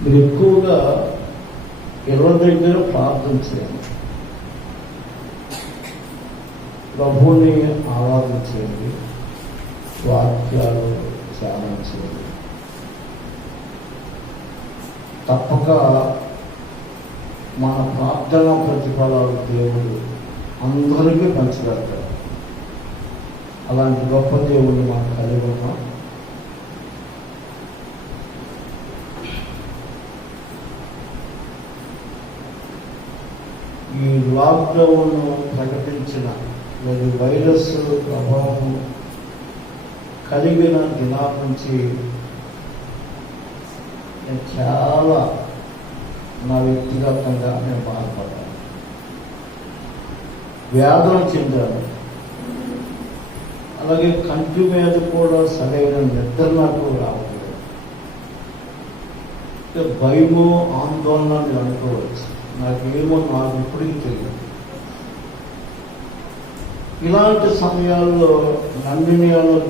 మీరు ఎక్కువగా ఎవరి దగ్గర ప్రార్థన చేయండి, ప్రభువుని ఆరాధించండి, వాక్యాలు ధ్యానం చేయండి. తప్పక మన ప్రార్థన ప్రతిఫలాలు దేవుడు అందరికీ పంచిపెడతాడు. అలాంటి గొప్ప దేవుడిని మనం కలిగి ఉన్నాం. ఈ లాక్డౌన్ ప్రకటించిన లేదా వైరస్ ప్రభావం కలిగిన దినాల నుంచి నేను చాలా నా వ్యక్తిగతంగా నేను బాధపడ్డాను, వేదన చెందాను. అలాగే కంటి మీద కూడా సరైన నిద్ర నాకు రావట్లేదు. భయము, ఆందోళన నేను అనుకోవచ్చు. నాకు ఇప్పటికీ తెలియదు. ఇలాంటి సమయాల్లో నన్ను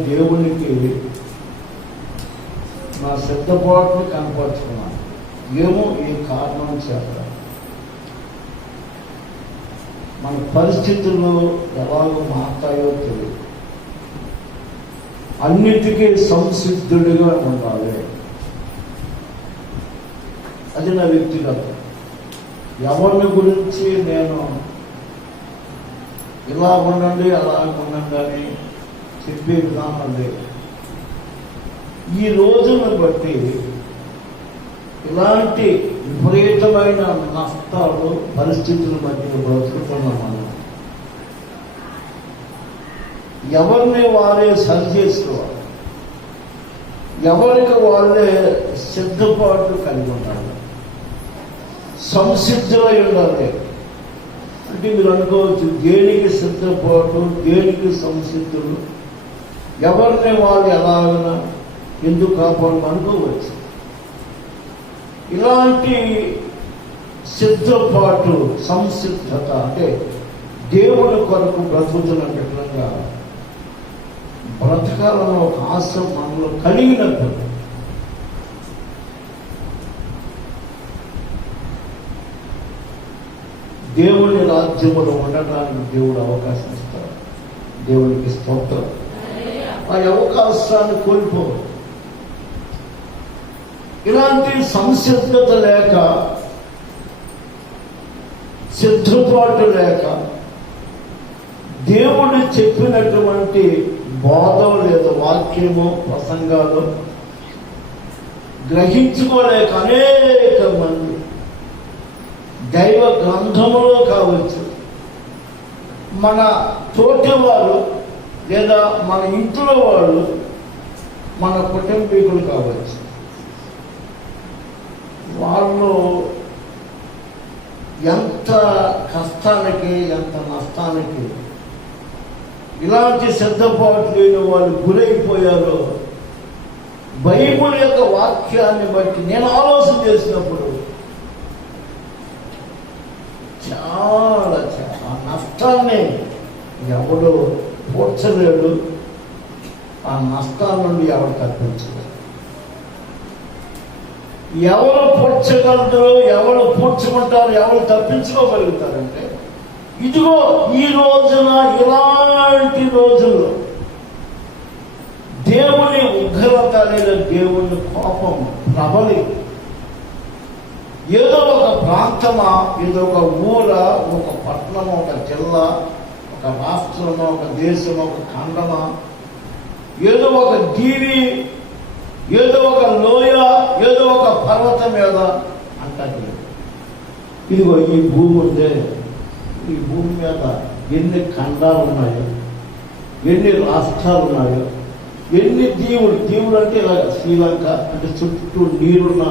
దేవునికి నా సిద్ధపాటుని కనపరుచుకున్నాను. ఈ కారణం చేత మన పరిస్థితులు ఎలాగో మారుతాయో తెలియదు. అన్నిటికీ సంసిద్ధుడిగా ఉండాలి. అది నా వ్యక్తిగతం. ఎవరిని గురించి నేను ఇలా ఉండండి అలా ఉండండి అని చెప్పే విధానం లేదు. ఈ రోజును బట్టి ఇలాంటి విపరీతమైన నష్టాలు, పరిస్థితుల మధ్య బ్రతుకుతున్నాం మనం. ఎవరిని వారే సరి చేసుకోవాలి, ఎవరికి వాళ్ళే సిద్ధపాటు కలిగి ఉండాలి, సంసిద్ధులై ఉండాలి. అంటే మీరు అనుకోవచ్చు, దేనికి సిద్ధపాటు, దేనికి సంసిద్ధులు, ఎవరిని వాళ్ళు ఎలాగైనా ఎందుకు కాపాడు అనుకోవచ్చు. ఇలాంటి సిద్ధపాటు, సంసిద్ధత అంటే దేవుని కొరకు బ్రతుకుతున్న విధంగా బ్రతకాలను ఒక ఆశ మనలో కలిగినప్పుడు దేవుని రాజ్యములో ఉండడానికి దేవుడు అవకాశం ఇస్తాడు. దేవునికి స్తోత్రం. ఆ అవకాశాన్ని కోల్పోరు. ఇలాంటి సంసిద్ధత లేక, సిద్ధపాటు లేక, దేవుడు చెప్పినటువంటి బోధలు లేదా వాక్యము, ప్రసంగాలు గ్రహించుకోలేక అనేక మంది దైవ గ్రంథములో కావచ్చు, మన తోటి వారు లేదా మన ఇంట్లో వాళ్ళు, మన కుటుంబీకులు కావచ్చు, వాళ్ళు ఎంత కష్టానికి, ఎంత నష్టానికి ఇలాంటి సిద్ధపాటు లేని వాళ్ళు గురైపోయారో బైబిల్ యొక్క వాక్యాన్ని బట్టి నేను ఆలోచన చేసినప్పుడు చాలా ఆ నష్టాన్ని ఎవడు పూడ్చలేడు, ఆ నష్టాల నుండి ఎవరు తప్పించలేడు. ఎవరు పూడ్చగలరు, ఎవరు పూడ్చుకుంటారు, ఎవరు తప్పించుకోగలుగుతారంటే ఇదిగో ఈ రోజున, ఇలాంటి రోజుల్లో దేవుని ఉగ్రత లేదా దేవుని కోపం ప్రబలి ఏదో ఒక ప్రాంతమా, ఏదో ఒక ఊరా, ఒక పట్టణమా, ఒక జిల్లా, ఒక రాష్ట్రమా, ఒక దేశమా, ఒక ఖండమా, ఏదో ఒక దీవి, ఏదో ఒక లోయ, ఏదో ఒక పర్వతం మీద అంటారు. ఇదిగో ఈ భూమి ఉందే, ఈ భూమి మీద ఎన్ని ఖండాలు ఉన్నాయో, ఎన్ని రాష్ట్రాలు ఉన్నాయో, ఎన్ని దీవులు అంటే ఇలా శ్రీలంక అంటే చుట్టూ నీరున్న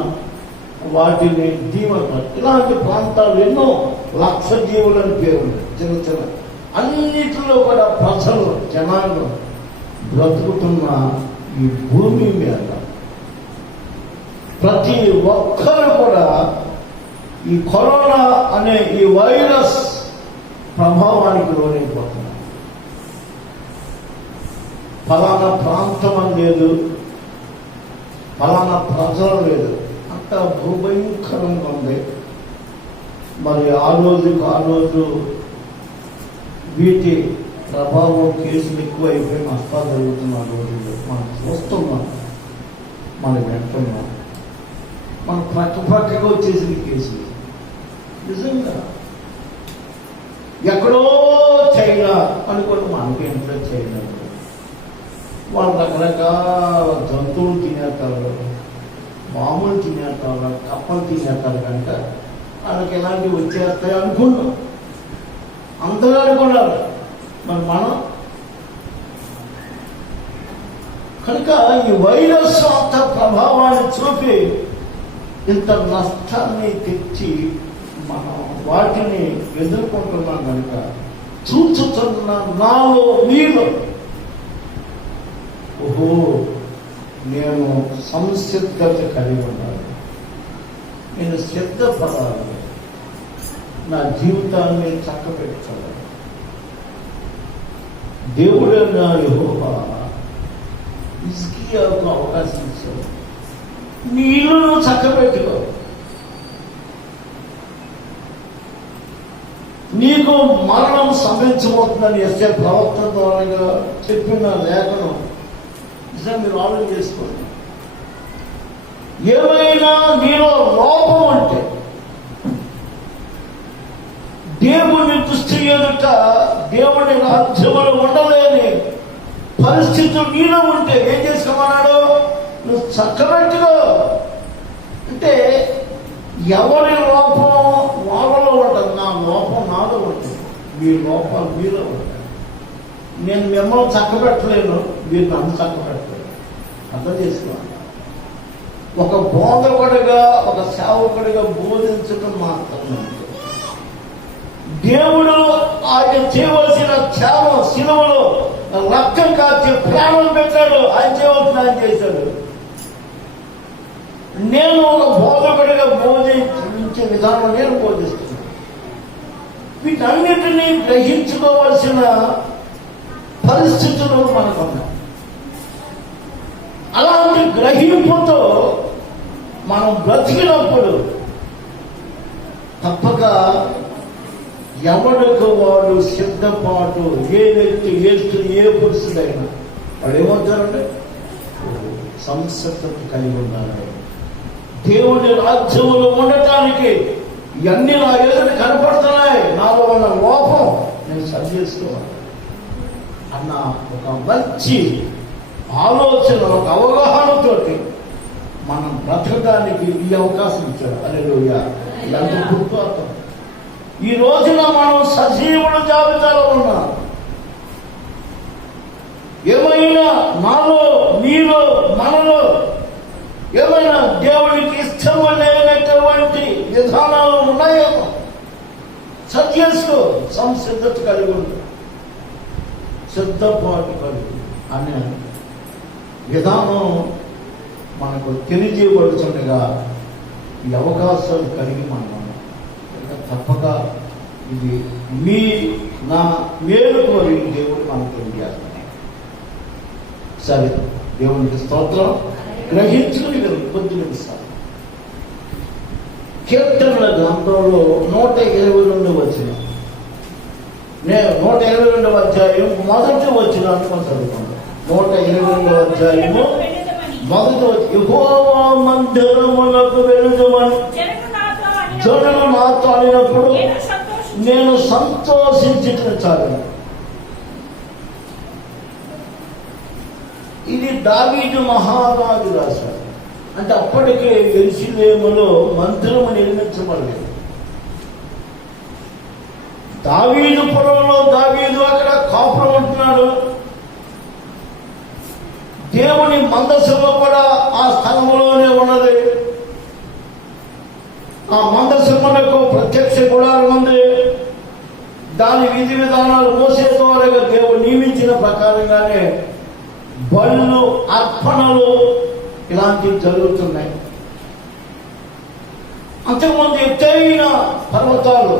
వాటిని దీవులంటారు. ఇలాంటి ప్రాంతాలు ఎన్నో లక్ష జీవులని పేరు, చిన్న చిన్న అన్నిటిలో కూడా ప్రజలు, జనాలు బ్రతుకుతున్న ఈ భూమి మీద ప్రతి ఒక్కరు కూడా ఈ కరోనా అనే ఈ వైరస్ ప్రభావానికి లోనైపోతున్నారు. ఫలానా ప్రాంతం అని లేదు, ఫలానా ప్రజలు లేదు, అంత అంత భూభయంకరంగా ఉంది. మరి ఆ రోజు వీటి ప్రభావం కేసులు ఎక్కువైపోయి నష్టాలు జరుగుతున్న రోజుల్లో మనం చూస్తున్నాం, మనం వింటున్నాం. మన ప్రక్కగా వచ్చేసిన కేసులు నిజంగా ఎక్కడో చైనా అనుకోండి, మనకి ఇంట్లో చైనా వాళ్ళు రకరకాల జంతువులు తినేస్తారు, మామూలు తినేస్తారు, కప్పలు తినేస్తారు కనుక వాళ్ళకి ఇలాంటివి వచ్చేస్తాయి అనుకున్నాం, అందరూ అనుకున్నారు. మరి మనం కనుక ఈ వైరస్ అంత ప్రభావాన్ని చూపి ఇంత నష్టాన్ని తెచ్చి మనం వాటిని ఎదుర్కొంటున్నాం కనుక చూచుతున్న నాలో నీలో ఓహో నేను సంసిద్ధత కలిగి ఉండాలి, నేను సిద్ధపడాలి, నా జీవితాన్ని చక్కబెట్టుకోవాలి. దేవుడైన యెహోవా హిజ్కియాకు అవకాశం ఇచ్చాడు, నీ ఇల్లును చక్కబెట్టుకో, నీకు మరణం సంభవించబోతుందని ఎస్ఏ ప్రవక్త ద్వారా చెప్పిన లేఖనం నిజంగా మీరు ఆలోచన చేసుకోండి. ఏమైనా నీలో లోపం అంటే దేవుని దృష్టి ఎదుట దేవుని రాజ్యములు ఉండలేని పరిస్థితులు నీలో ఉంటే ఏం చేసుకోమన్నాడు? నువ్వు చక్కబెట్టుకో. అంటే ఎవరి లోపం వాళ్ళలో ఉంటుంది, నా లోపం నాలో ఉంటుంది, మీ లోపం మీలో ఉంటుంది. నేను మిమ్మల్ని చక్కబెట్టలేను, మీరు నన్ను చక్కబెట్టలేను. అర్థం చేసుకోవాలి. ఒక బోధకుడిగా ఒక సేవకుడిగా బోధించడం మాత్రమే. దేవుడు ఆయన చేయవలసిన త్యాగం సిలువలో రక్తం కాచి ప్రాణం పెట్టాడు, ఆయన చేయవలసిన ఆయన చేశాడు. నేను ఒక బోధకుడిగా బోధించే విధానం నేను బోధిస్తున్నాను. వీటన్నిటినీ గ్రహించుకోవాల్సిన పరిస్థితులు మనకున్నాయి. అలాంటి గ్రహింపుతో మనం బ్రతికినప్పుడు తప్పక ఎవరికి వాడు సిద్ధపాటు, ఏ వ్యక్తి ఏ పురుషుడైనా వాడు ఏమవుతారంటే సంసిద్ధత కలిగి ఉండాలి. దేవుని రాజ్యంలో ఉండటానికి ఇవన్నీ నా ఎదురు కనపడుతున్నాయి, నాలో ఉన్న లోపం నేను సరి చేసుకోవాలి అన్న ఒక మంచి ఆలోచన, ఒక అవగాహనతోటి మనం బ్రతకడానికి ఈ అవకాశం ఇచ్చాడు. హల్లెలూయా. ఎంత గుర్తుపడతాం. ఈ రోజున మనం సజీవుల జాబితాలో ఉన్నాం. ఏమైనా నాలో నీలో మనలో ఏమైనా దేవునికి ఇష్టమైనటువంటి విధానాలు ఉన్నాయేమో సరి చేసుకో. సంసిద్ధత కలిగి ఉంది, సిద్ధపాటు కలిగి అనే విధానం మనకు తెలియజేయబడుతుండగా ఈ అవకాశాలు కలిగి మనం తప్పక ఇది మీ నా మేలు కోరి దేవుడు మనకు తెలియజేస్తున్నాడు. సరే, దేవునికి స్తోత్రం. గ్రహించుకుని కొద్ది నిమిషాలు కీర్తనల గ్రంథంలో 122 వచ్చిన 122 అధ్యాయం మొదటి వచ్చిన అనుకుని చదువుకుంటాం. 122 అధ్యాయము మొదటి వచ్చి యెహోవా మందిరములకు వెలుగుమని జనులు నాతో అనినప్పుడు నేను సంతోషించాను. ఇది దావీదు మహారాజు రాశారు. అంటే అప్పటికే యెరూషలేములో మందిరము నిర్మించబడలేదు. దావీదు పొలంలో దావీదు అక్కడ కాపురం ఉంటున్నాడు. దేవుని మందసము కూడా ఆ స్థలములోనే ఉన్నది. ఆ మందసమునకు ప్రత్యక్ష గుడారం ఉంది. దాని విధి విధానాలు మోసే ద్వారా దేవుడు నియమించిన ప్రకారంగానే బలులు, అర్పణలు ఇలాంటివి జరుగుతున్నాయి. అంతకుముందు ఎత్తైన పర్వతాలు,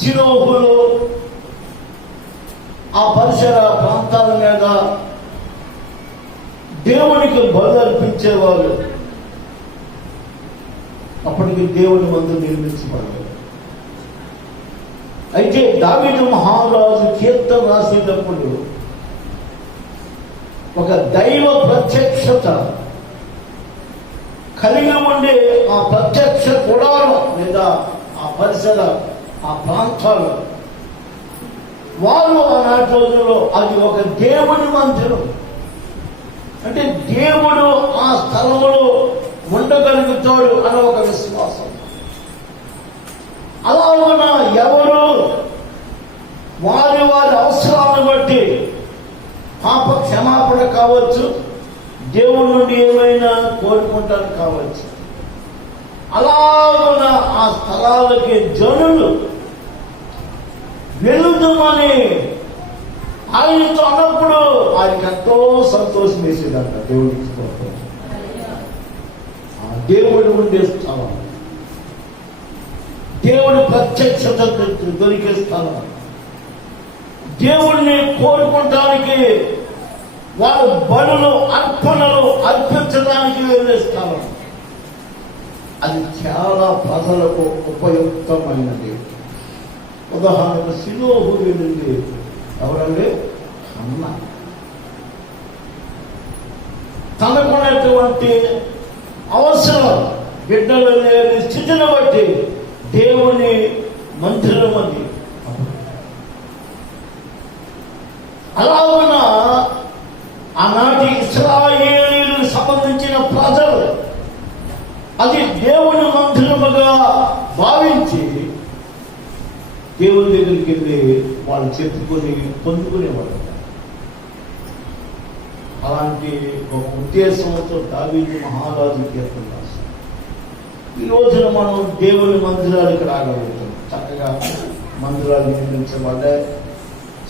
శిరోహులు, ఆ పరిసర ప్రాంతాల మీద దేవునికి బలు అర్పించేవారు. అప్పటికి దేవుని మందిరం నిర్మించబడలేదు. అయితే దావీదు మహారాజు కీర్తన రాసేటప్పుడు ఒక దైవ ప్రత్యక్షత కలిగి ఉండే ఆ ప్రత్యక్ష గుడారం లేదా ఆ పరిసర ఆ ప్రాంతాలు వారు ఆనాటి రోజుల్లో అది ఒక దేవుని మందిరం, అంటే దేవుడు ఆ స్థలంలో ఉండగలుగుతాడు అనే ఒక విశ్వాసం. అలాగున ఎవరు వారి వారి అవసరాలను బట్టి పాప క్షమాపణ కావచ్చు, దేవుడి నుండి ఏమైనా కోరుకుంటాను కావచ్చు, అలాగున ఆ స్థలాలకి జనులు వెళుదామని ఆయనతో అన్నప్పుడు ఆయనకి ఎంతో సంతోషం వేసేదంట. దేవుడికి దేవుడు ఉండే స్థలం, దేవుడి ప్రత్యక్షత దొరికే స్థలం, దేవుడిని కోరుకోవటానికి వారు బలులు అర్పణలు అర్పించడానికి వెళ్ళే స్థలం. అది చాలా ప్రజలకు ఉపయుక్తమైనది. ఉదాహరణకు సిలోహు వెళ్ళింది ఎవరండి? అన్న. తనకున్నటువంటి అవసరం బిడ్డలు లేని స్థితిని బట్టి దేవుని మందిరం అది. అలాగున ఆనాటి ఇశ్రాయేలీయులకు సంబంధించిన ప్రజలు అది దేవుని మందిరముగా భావించి దేవుని దగ్గరికి వెళ్ళి వాళ్ళు చెప్పుకొని పొందుకునేవాడు. అలాంటి ఒక ఉద్దేశంతో దావీదు మహారాజు కీర్తన రాశాడు. ఈ రోజున మనం దేవుని మందిరానికి రాగలుగుతాం. చక్కగా మందిరాలు నిర్మించబడ్డాయి,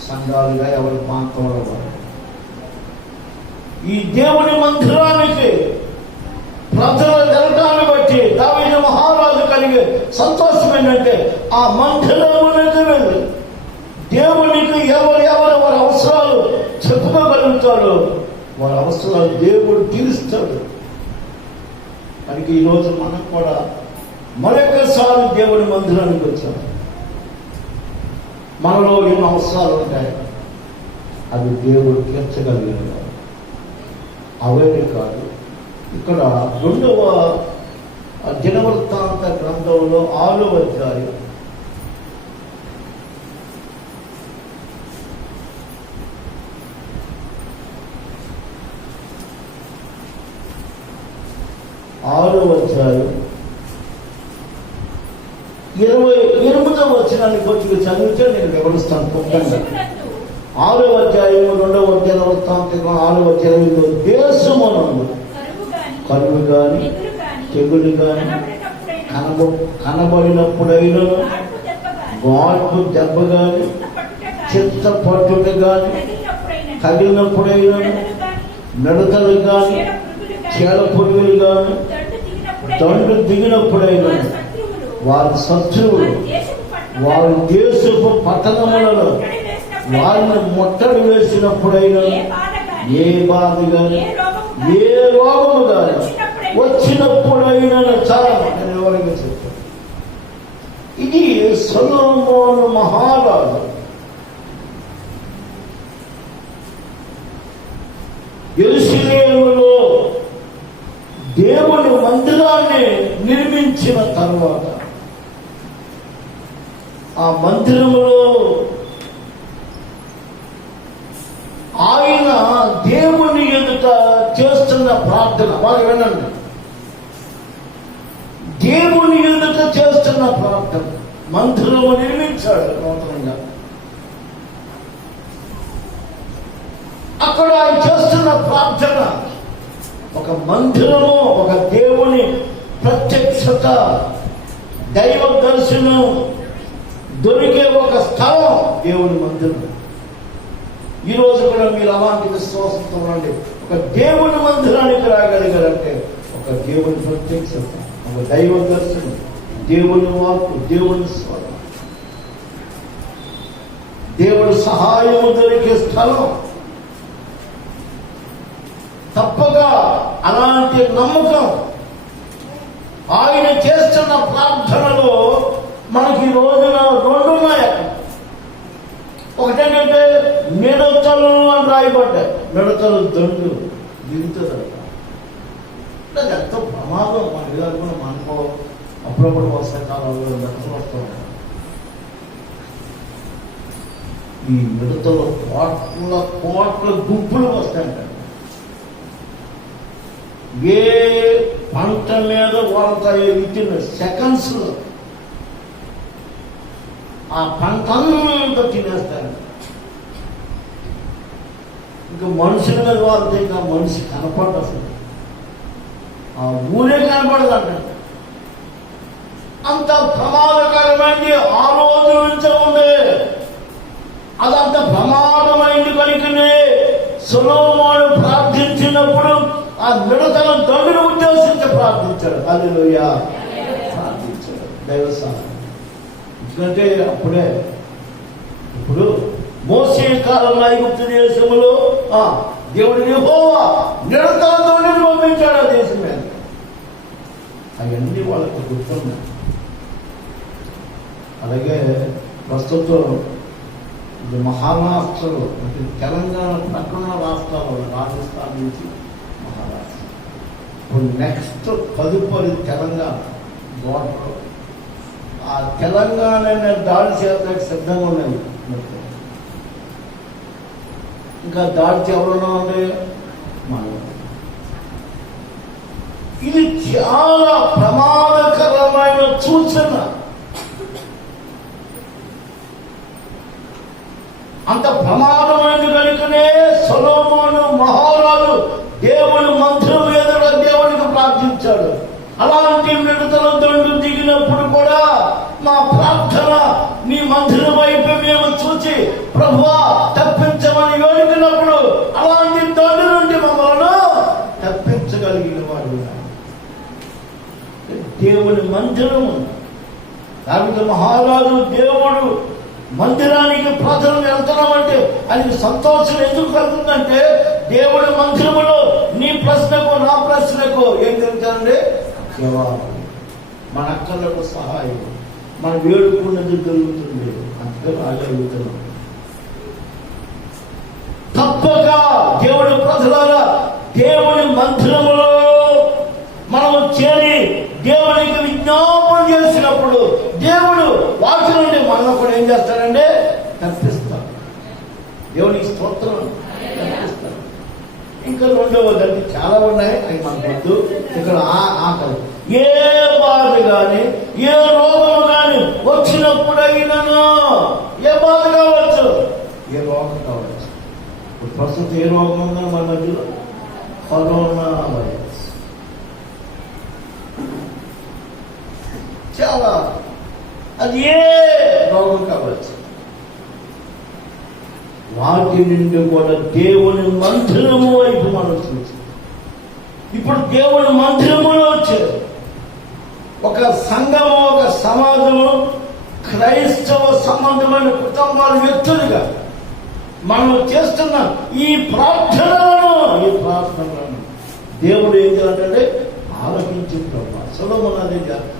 సంఘాలుగా ఎవరి ప్రాంతంలో పడ్డాయి. ఈ దేవుని మందిరానికి ప్రజలు వెళ్ళటాన్ని బట్టి దావీదు మహారాజు కలిగే సంతోషం ఏంటంటే ఆ మందిరమునకు వెళ్ళి దేవునికి ఎవరు వారి అవసరాలు చెప్పుకోగలుగుతారో వారి అవసరాలు దేవుడు తీరుస్తాడు. మనకి ఈరోజు మనం కూడా మరొకసారి దేవుని మందిరానికి వచ్చాం. మనలో ఎన్నో అవసరాలు ఉంటాయి, అవి దేవుడు తీర్చగలిగిన అవే కాదు. ఇక్కడ 2వ దినవృత్తాంత గ్రంథంలో 6వ అధ్యాయం 28వ వచనాన్ని కొద్దిగా చదివితే నేను వివరిస్తాను. 6వ అధ్యాయం 2వ దినవృత్తాంతం 6వ అధ్యాయంలో దేశమునందు కరువు గాని తెగులు గాని కనబడినప్పుడైనా గాడ్పు దెబ్బ గాని చిత్త పట్టుట గాని తగిలినప్పుడైనా మిడతలు గాని చీడ పురుగులు గాని దండు దిగినప్పుడైనా వారి శత్రువులు వారి దేశపు పట్టణములలో వారిని ముట్టడి వేసినప్పుడైనా ఏ బాధ గాని ఏ రోగము గాని వచ్చినప్పుడైనా చాలా నేను ఎవరికి చెప్తాను. ఇది సొలొమోను మహారాజు యెరూషలేములో దేవుని మందిరాన్ని నిర్మించిన తర్వాత ఆ మందిరములో ఆయన దేవుని ఎదుట చేస్తున్న ప్రార్థన వాళ్ళు వినండి. దేవుని ఎదుట చేస్తున్న ప్రార్థన. మందిరము నిర్మించాడు నూతనంగా. అక్కడ ఆయన చేస్తున్న ప్రార్థన ఒక మందిరము, ఒక దేవుని ప్రత్యక్షత, దైవ దర్శనం దొరికే ఒక స్థలం దేవుని మందిరం. ఈ రోజు కూడా మీరు అలాంటి విశ్వాసంతో ఉండండి. ఒక దేవుని మందిరానికి రాగలిగారంటే ఒక దేవుని ప్రత్యక్షత, ఒక దైవ దర్శనం, దేవుని వాక్కు, దేవుని స్వరం, దేవుని సహాయము దొరికే స్థలం. తప్పక అలాంటి నమ్మకం ఆయన చేస్తున్న ప్రార్థనలో మనకి ఈ రోజున రెండు ఉన్నాయి. ఒకటేంటంటే మిడతలు అని రాయబడ్డాయి. మిడతలు దండు దిగుతుంది. అది ఎంత ప్రమాదం. మన ఇలాగ మనకు అప్పుడప్పుడు వర్షాకాలంలో మిడతలు వస్తాయి. ఈ మిడతలు కోట్ల గుంపులు వస్తాయంట. ఏ పంట మీద వాడతాయో ఇచ్చిన సెకండ్స్ లో ఆ పంట అంతా తినేస్తారు. ఇంకా మనుషుల మీద వాడితే ఇంకా మనిషి కనపడదు. అసలు ఆ ఊరే కనపడదంట. అంత ప్రమాదకరమైంది ఆ రోజు నుంచే ఉంది. అదంత ప్రమాదమైంది కనుకనే సొలొమోను ప్రార్థించినప్పుడు ఆ మిడతల దండును ఉద్దేశించి ప్రార్థించాడు. హల్లెలూయా ప్రార్థించాడు దైవ సహాయం. ఎందుకంటే ఇప్పుడు మోసే కాలంలో ఐగుప్తు దేశంలో దేవుడు యెహోవా మిడతల దండును పంపించాడు ఆ దేశం మీద. అవన్నీ వాళ్ళకి గుర్తున్నాయి. అలాగే ప్రస్తుతం ఇది మహారాష్ట్రలో అంటే తెలంగాణ పక్కన రాష్ట్రాలు, రాజస్థాన్ నుంచి మహారాష్ట్ర, ఇప్పుడు నెక్స్ట్ తదుపరి తెలంగాణ బోర్డర్. ఆ తెలంగాణ దాడి చేయడానికి సిద్ధంగా ఉన్నది. ఇంకా దాడి ఎవరన్నా ఉంటే ఇది చాలా ప్రమాదకరమైన సూచన. అంత ప్రమాదమైనది కనుకనే సొలొమోను మహారాజు దేవుని మందిరం ఎదుట దేవునికి ప్రార్థించాడు. అలాంటి మిడతల దండు దిగినప్పుడు కూడా మా ప్రార్థన నీ మందిరం వైపు మేము చూసి ప్రభువా తప్పించమని వేడుకున్నప్పుడు అలాంటి దండు నుండి మమ్మల్ని తప్పించగలిగిన వాడు దేవుని మందిరము. దానికి మహారాజు దేవుడు మందిరానికి ప్రజలు వెళ్తున్నామంటే అది సంతోషం ఎందుకు కలుగుతుందంటే దేవుడి మందిరములో నీ ప్రశ్నకు నా ప్రశ్నకు ఏం జరుగుతుందండి? జవాబు. మన అక్కలకు సహాయం, మన వేడుకున్నది జరుగుతుంది. అంతే రాగలుగుతున్నాం. తప్పక దేవుడి ప్రజలారా దేవుడి మందిరములో మనము చేరి దేవునికి విజ్ఞాపన చేసినప్పుడు దేవుడు వాటి నుండి మనల్ని కూడా ఏం చేస్తాడంటే తప్పిస్తాడు. దేవునికి స్తోత్రం తప్పిస్తాడు. ఇంకా రెండవది చాలా ఉన్నాయి, అవి మనకు ఇక్కడ ఆకలి. ఏ బాధ కానీ ఏ రోగం కానీ వచ్చినప్పుడైనాను, ఏ బాధ కావచ్చు, ఏ రోగం కావచ్చు. ఇప్పుడు ప్రస్తుతం ఏ రోగం ఉందో మన మధ్యలో కరోనా వైరస్. చాలా అది ఏ రోగం కావచ్చు. వాటి నుండి కూడా దేవుని మందిరము వైపు మనం చూసి ఇప్పుడు దేవుని మందిరములో వచ్చారు. ఒక సంఘము, ఒక సమాజము, క్రైస్తవ సంబంధమైన కుటుంబాల వ్యక్తులుగా మనం చేస్తున్న ఈ ప్రార్థనలను దేవుడు ఏం చేయాలంటే ఆలోచించి ప్రభావ సొలొమోను అదే చేస్తున్నాడు.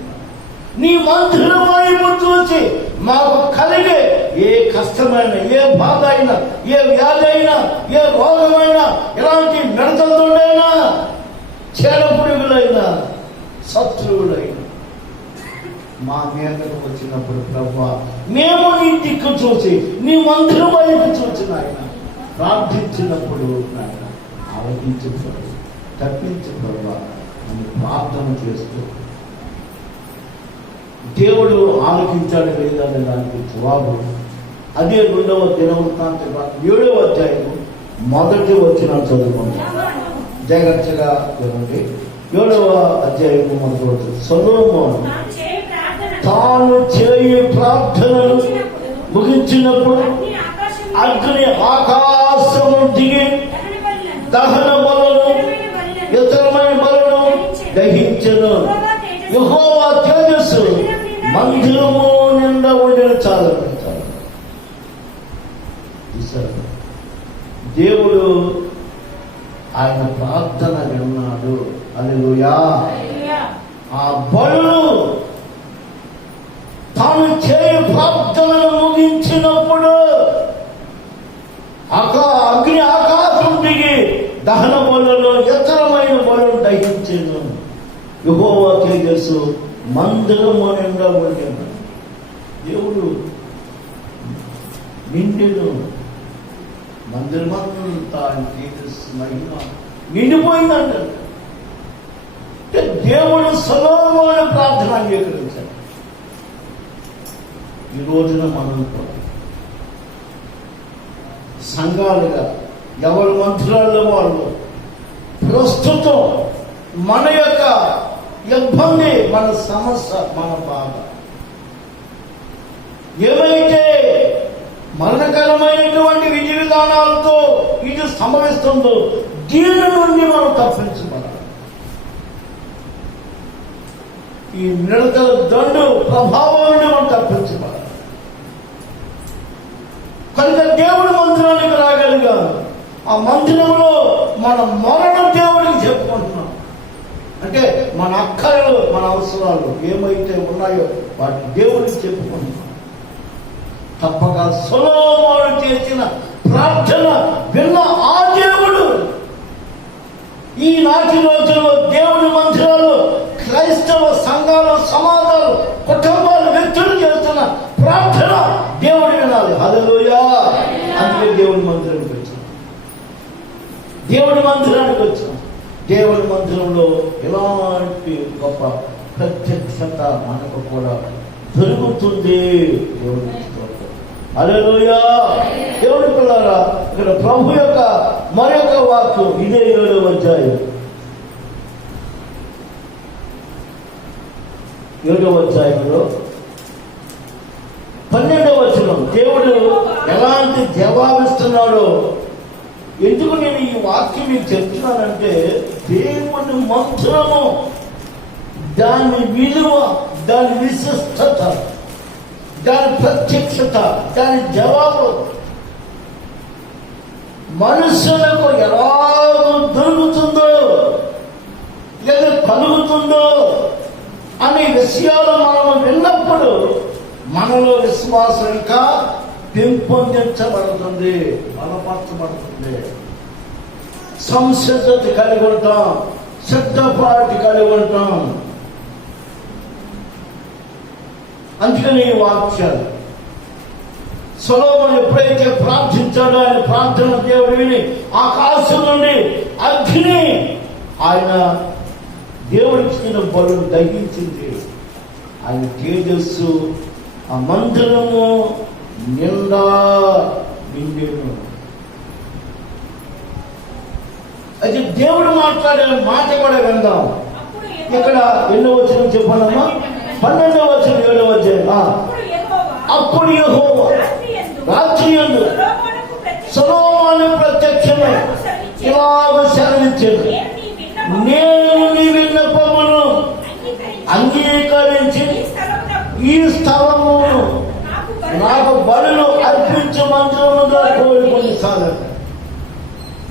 నీ మందిరం వైపు చూసి మాకు కలిగే ఏ కష్టమైన, ఏ బాధ అయినా, ఏ వ్యాధి అయినా, ఏ రోగమైనా, ఎలాంటి మిడతలతోనైనా, చేడపురుగులైనా, శత్రువులైనా మా మీదకు వచ్చినప్పుడు ప్రభువా మేము నీ దిక్కు చూసి నీ మందిరం వైపు చూసిన ఆయన ప్రార్థించినప్పుడు నాయన ఆలోచించు ప్రభు, తప్పించు ప్రభువా అని ప్రార్థన చేస్తూ దేవుడు ఆలోచించాడు లేదనే దానికి జవాబు అదే 2వ దినవృత్తాంతం 7వ అధ్యాయం 1 వచనం చదువుకుంటాం. జాగ్రత్తగా చూడండి. 7వ అధ్యాయం 1 వచనం. సొలొమోను తాను చేయు ప్రార్థనలు ముగించినప్పుడు అగ్ని ఆకాశము దిగి దహన బలులను, ఇతరమైన బలులను దహించెను. యెహోవా తేజస్సు మందిరము నిండా ఉండిన చాలా దేవుడు ఆయన ప్రార్థన విన్నాడు. హల్లెలూయా. ఆ బలులు తాను చేయి ప్రార్థనలు ముగించినప్పుడు అగ్ని ఆకాశం దిగి దహన బలులను ఇతరమైన బలులను దహించాను. యెహోవా తేజస్సు మందిరము నిండా ఉండేను. దేవుడు నిండెను. మందిరమంతా ఆయన తేజస్సు మహిమ నిండిపోయిందంట. దేవుడు సొలొమోను ప్రార్థన అంగీకరించాడు. ఈ రోజున మనం సంఘాలుగా ఎవరి మంత్రాల్లో వాళ్ళు ప్రస్తుతం మన యొక్క ఇబ్బంది, మన సమస్య, మన బాధ ఏమైతే మరణకరమైనటువంటి విధి విధానాలతో ఇది సంభవిస్తుందో దీని నుండి మనం తప్పించబడాలి. ఈ నిడతల దండు ప్రభావం నుండి మనం తప్పించబడాలి. కనుక దేవుడి మందిరానికి రాగలిగాను. ఆ మందిరంలో మన మరణ దేవుడికి చెప్పుకుంటున్నాం. అంటే మన అక్కలు, మన అవసరాలు ఏమైతే ఉన్నాయో వాటి దేవుడికి చెప్పుకుంటున్నాం. తప్పక సొలొమోను చేసిన ప్రార్థన విన్న ఆ దేవుడు ఈనాటి రోజుల్లో దేవుడి మందిరాలు, క్రైస్తవ సంఘాలు, సమాజాలు, కుటుంబాలు, వ్యక్తులు చేస్తున్న ప్రార్థన దేవుడు వినాలి. హల్లెలూయా. అందుకే దేవుడి మందిరానికి వచ్చాం. దేవుడి మందిరానికి వచ్చాం. దేవుడి మందిరంలో ఎలాంటి గొప్ప ప్రత్యక్షత మనకు కూడా దొరుకుతుంది. దేవుడి హల్లెలూయా. దేవుడి పిల్లారా, ఇక్కడ ప్రభు యొక్క మరొక వాక్కు ఇదే 7వ అధ్యాయం 7వ అధ్యాయంలో 12వ వచనం దేవుడు ఎలాంటి జవాబిస్తున్నాడో. ఎందుకు నేను ఈ వాక్యం మీకు చెప్తున్నానంటే దేవుని మంత్రము, దాని విలువ, దాని విశిష్టత, దాని ప్రత్యక్షత, దాని జవాబు మనుషులకు ఎలాగో దొరుకుతుందో లేదా కలుగుతుందో అనే విషయాలు మనం విన్నప్పుడు మనలో విశ్వాసం ఇంకా పెంపొందించబడుతుంది, బలపరచబడుతుంది. సంసిద్ధత కలిగి ఉంటాం, సిద్ధపాటి కలిగి ఉంటాం. అందుకని ఈ వాక్యాలు సొలొమోను ఎప్పుడైతే ప్రార్థించాడో ఆయన ప్రార్థన దేవుడు విని ఆకాశం నుండి అగ్ని ఆయన దేవుడిచ్చిన బలును దహించింది. ఆయన తేజస్సు ఆ మందిరము నిండా నిండెను. అయితే దేవుడు మాట్లాడే మాట కూడా విందాం. ఇక్కడ ఎన్నో వచనం చెప్పాలమ్మా? 12వ వచనం 7వ అధ్యాయం. అప్పుడు యెహోవా రాత్రియందు సొలొమోను ప్రత్యక్షమై ఇలాగ సెలవిచ్చాడు, నేను నీ విన్నపమును అంగీకరించి ఈ స్థలమును నాకు బలులు అర్పించే మందిరముగా కోరుకుంటాను.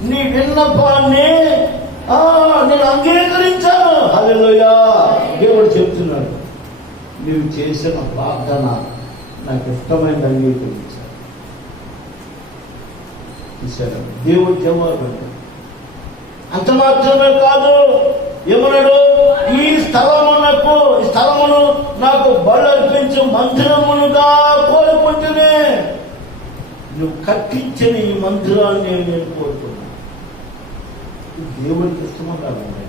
నీ విన్నపాన్ని నేను అంగీకరించాను. హల్లెలూయా. దేవుడు చెప్తున్నాడు, నీవు చేసిన ప్రార్థన నాకు ఇష్టమైనది అంగీకరించాను. దేవుడు జవాబు. అంత మాత్రమే కాదు, ఏమన్నాడు? ఈ స్థలమును నాకు బలు అర్పించే మందిరమునుగా కోరుకుంటూనే నువ్వు కట్టించిన ఈ మందిరాన్ని నేను కోరుకున్నాను. దేవుడికి ఇష్టంగా ఉండాలి,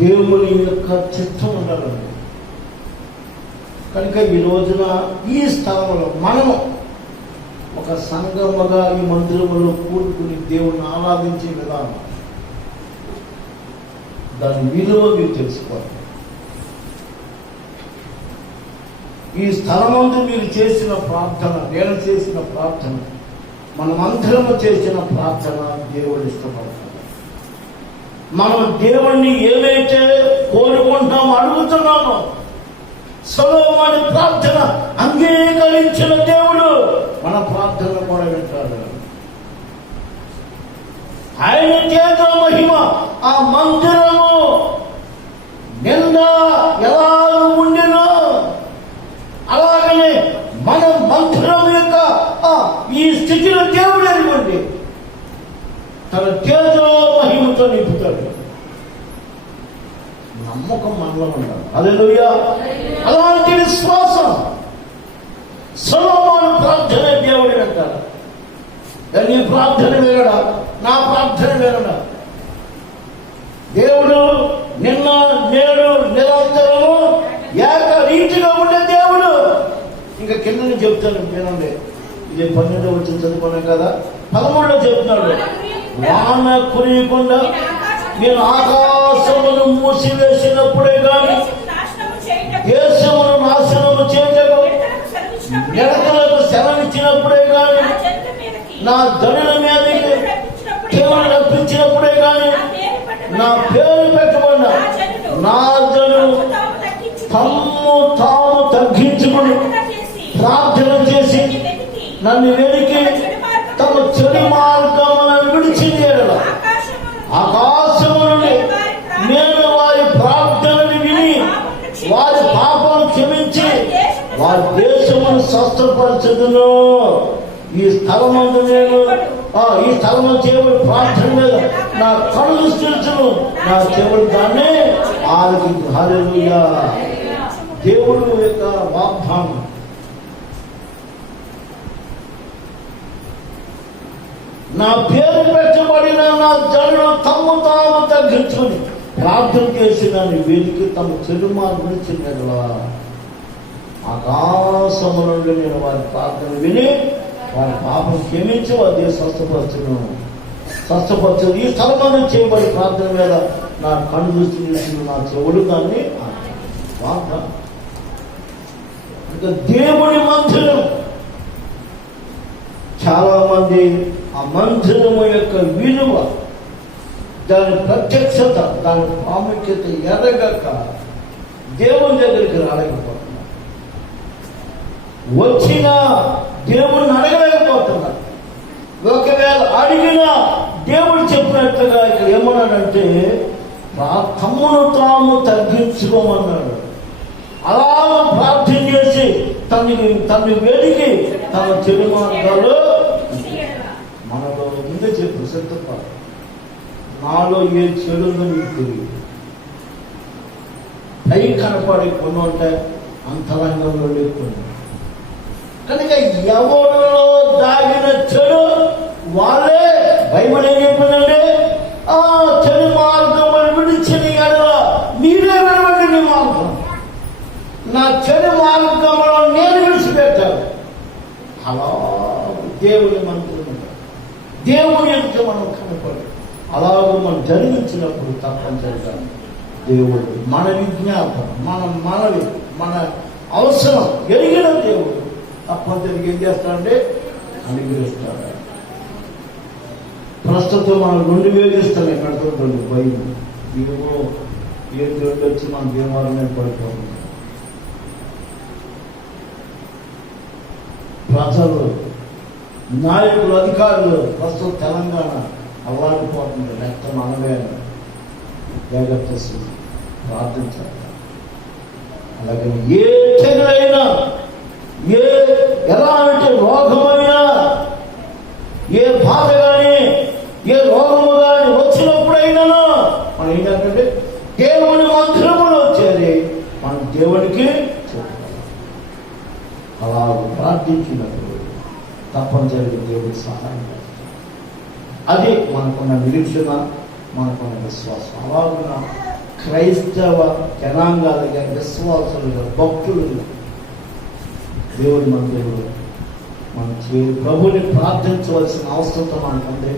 దేవుని యొక్క చిత్తం ఉండాలండి. కనుక ఈ రోజున ఈ స్థలంలో మనము ఒక సంఘముగా ఈ మందిరములో కూడుకుని దేవుని ఆరాధించే విధానం, దాని విలువ మీరు తెలుసుకోవాలి. ఈ స్థలమందు మీరు చేసిన ప్రార్థన, నేను చేసిన ప్రార్థన, మనమందరము చేసిన ప్రార్థన దేవుడు ఇష్టపడతాడు. మనం దేవుణ్ణి ఏమైతే కోరుకుంటామో, అడుగుతున్నామో, సొలొమోను ప్రార్థన అంగీకరించిన దేవుడు మన ప్రార్థన కూడా వింటాడు. ఆయన చేత మహిమ ఆ మందిరము ఆత్మతో నింపుతాడు. నమ్మకం మనలో ఉండాలి. హల్లెలూయా. అలాంటి విశ్వాసం సొలొమోను ప్రార్థన దేవుడు అంటారు. నీ ప్రార్థన వేరడా, నా ప్రార్థన వేరడా. దేవుడు నిన్న నేడు నిరంతరము ఏకరీతిగా ఉండే దేవుడు. ఇంకా కింద నేను చెప్తాను వినండి. ఇది 12వ వచనం చదువుకున్నాం కదా. 13లో చెప్తున్నాడు, వాన కురియకుండా నేను ఆకాశమును మూసివేసినప్పుడే కానీ దేశమును నాశనము చేయటకు నిడతలకు సెలవిచ్చినప్పుడే కానీ నా జనుల మీదకి కేవలం రప్పించినప్పుడే కానీ నా పేరు పెట్టబడిన నా జనులు తమ్ము తాము తగ్గించుకుని ప్రార్థన చేసి నన్ను వెలికి తమ చెడు మార్గములను విడిచింది ఆకాశము నుండి నేను వారి ప్రార్థనని విని వారి పాపం క్షమించి వారి దేశమును స్వస్థపరచదును. ఈ స్థలమందు నేను ఈ స్థలము దేవుడి ప్రార్థన మీద నా కళ్ళు దృష్టించును, నా దేవుడు దాన్ని ఆలకించు. హల్లెలూయా. దేవుడు యొక్క వాగ్దానం. నా పేరు పెట్టబడిన నా జనులు తమ్ము తాము తగ్గించుకుని ప్రార్థన చేసి నన్ను వెలికి తమ చెడు మార్గం చెందగల ఆకాశము నుండి నేను వారి ప్రార్థన విని వారి పాపం క్షమించి వారి స్వస్థపరచు. ఈ స్థలమానం చేయబడి ప్రార్థన మీద నా కళ్ళు దృష్టి నా చెవుడు దాన్ని వాగ్దానం. ఇంకా దేవుడి మందిరం. చాలా మంది ఆ మందిరము యొక్క విలువ, దాని ప్రత్యక్షత, దాని ప్రాముఖ్యత ఎరగక దేవుని దగ్గరికి రాలేకపోతున్నారు. వచ్చిన దేవుడిని అడగలేకపోతున్నారు. ఒకవేళ అడిగినా దేవుడు చెప్పినట్లుగా ఇక్కడ ఏమన్నాడంటే తమ్మును తాము తగ్గించుకోమన్నాడు. అలా ప్రార్థన చేసి తనని వెలికి తన చెడు మార్గాలు మనలో ముందే చెప్పు సిద్ధపాటు. నాలో ఏ చెడు ఉందో నీకు తెలియదు. పై కనపడే కొన్ని ఉంటాయి, అంతరంగంలో లేకుండా. కనుక ఎవరిలో దాగిన చెడు వాళ్ళే బైబిల్ ఏం చెప్పిందంటే ఆ చెడు మార్గం విడిచిన ఎడల మీరే వినవండి. నీ మార్గం నా చెడు మార్గంలో నేను విడిచిపెట్టాను. అలా దేవుని మంత్రం దేవుని యొక్క మనం కనపడి అలాగే మనం జరిగించినప్పుడు తప్పనిసరిగా దేవుడు మన విజ్ఞాపన మన అవసరం ఎరిగిన దేవుడు తప్పనిసరిగా ఏం చేస్తాడంటే అనుగ్రహిస్తాడు. ప్రస్తుతం మనం 2000 ఇస్తాం ఎక్కడుతుంది భయం. ఏమో ఏం దేవుడు వచ్చి మన దేవాలయం పడిపోతుంది. ప్రజలు, నాయకులు, అధికారులు ప్రస్తుతం తెలంగాణ అల్లాడిపోతుంది. రక్తం అనవేన జాగ్రత్త ప్రార్థించాలి. అలాగే ఏ చెడులైనా ఎలాంటి రోగమైనా ఏ బాధ కానీ ఏ రోగము కానీ వచ్చినప్పుడైనా మనం ఏంటంటే దేవుని మందిరములో చేరి మనం దేవునికి చెప్పాలి. అలా ప్రార్థించినప్పుడు తప్పనిసరిగా దేవుడికి సహాయం చేస్తాడు. అది మనకున్న నిరీక్షణ, మనకున్న విశ్వాసం. అలాగున్న క్రైస్తవ జనాంగాలుగా, విశ్వాసులుగా, భక్తులుగా దేవుడి మందిరంలో మనం ప్రభుని ప్రార్థించవలసిన అవసరం మనకుంది.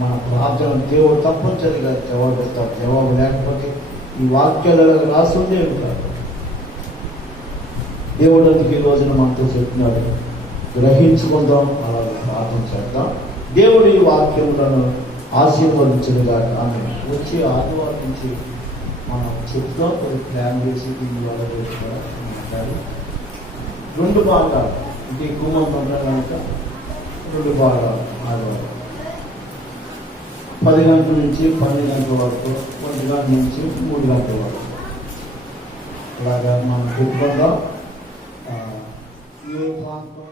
మన ప్రార్థన దేవుడు తప్పనిసరిగా జవాబిస్తాడు. జవాబు లేకపోతే ఈ వాక్యాలలో రాసుండేవి కాదు. దేవుడు అందుకు ఈ రోజున మనతో చెప్తున్నాడు, గ్రహించుకుందాం, అలాగే ప్రార్థన చేద్దాం. దేవుడు ఈ వాక్యములను ఆశీర్వదించుగా. ఆమె వచ్చి ఆదివారం నుంచి మనం చెప్తాం. కొద్ది ప్లాన్ చేసి దీని వల్ల మాట్లాడి 2 భాగాలు, ఇది ఎక్కువ మంది ఉంటారు కనుక 2 భాగాలు ఆదివారం 10 గంటల నుంచి 12 గంటల వరకు, 1 గంట నుంచి 3 గంటల వరకు అలాగా మనం చెప్పుకుందాం. ఏ ప్రాంతం